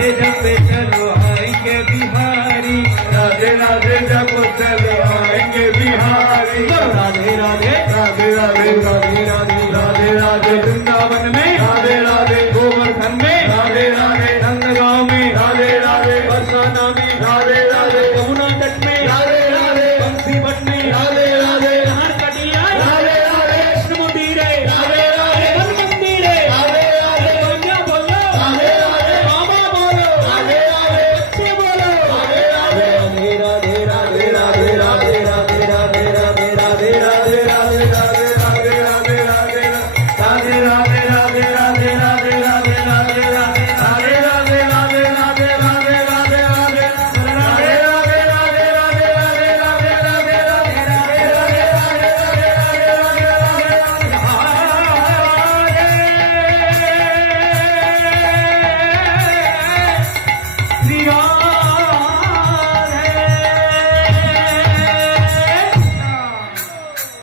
राधे जप चलो आएँगे बिहारी राधे राधे जप चलो आएँगे बिहारी राधे राधे राधे राधे राधे राधे राधे राधे वृंदावन में राधे राधे गोवर्धन में राधे राधे नंदगांव में राधे राधे बरसाना में